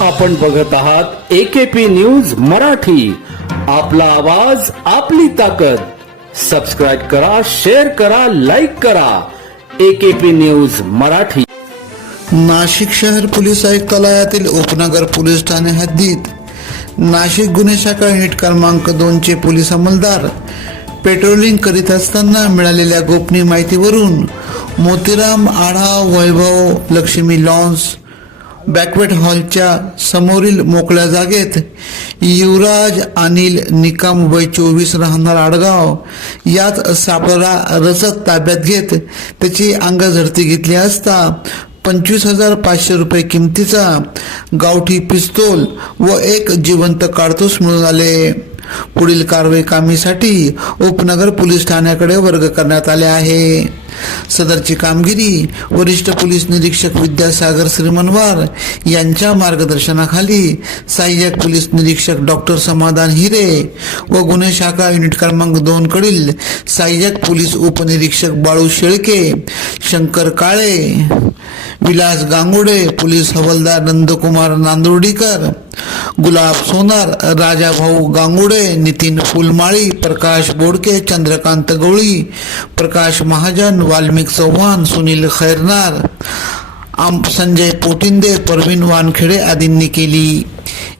आपण बघत आहात एकेपी न्यूज मराठी. आपला आवाज आपली ताकद. सबस्क्राईब करा शेअर करा लाईक करा. AKP news Marathi. नाशिक शहर पोलीस आयुक्तालयातील उपनगर पोलीस ठाणे हद्दीत नाशिक गुन्हे शाखा युनिट क्रमांक दोनचे पोलीस अंमलदार पेट्रोलिंग करीत असताना मिळालेल्या गोपनीय माहितीवरून मोतीराम आढाव वैभव लक्ष्मी लॉन्स बॅकवेट हॉलच्या समोरील मोकळ्या जागेत युवराज अनिल निकम वय चोवीस राहणार आडगाव. यात सापळा रचत ताब्यात घेत त्याची अंगझडती घेतली असता पंचवीस हजार पाचशे रुपये किमतीचा गावठी पिस्तोल व एक जिवंत काडतूस मिळून आले. पुढील कारवाई कामीसाठी उपनगर पोलीस ठाण्याकडे वर्ग करण्यात आले आहे. सदरची कामगिरी वरिष्ठ पोलीस निरीक्षक विद्यासागर श्रीमनवार यांच्या मार्गदर्शनाखाली सहाय्यक पोलीस निरीक्षक डॉक्टर समाधान हिरे व गुन्हे शाखा युनिट क्रमांक दोन कडील सहाय्यक पोलीस उपनिरीक्षक बाळू शेळके शंकर काळे. विलास गांगुडे पोलीस हवालदार नंदकुमार नांदुर्डीकर गुलाब सोनार राजाभाऊ गांगुडे नितीन फुलमाळी प्रकाश बोडके चंद्रकांत गवळी प्रकाश महाजन वाल्मिक चव्हाण सुनील खैरनार आम संजय पोटिंदे परवीन वानखेडे आदींनी केली.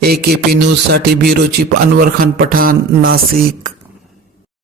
ए के पी न्यूजसाठी ब्युरो चीफ अनवर खान पठाण नाशिक.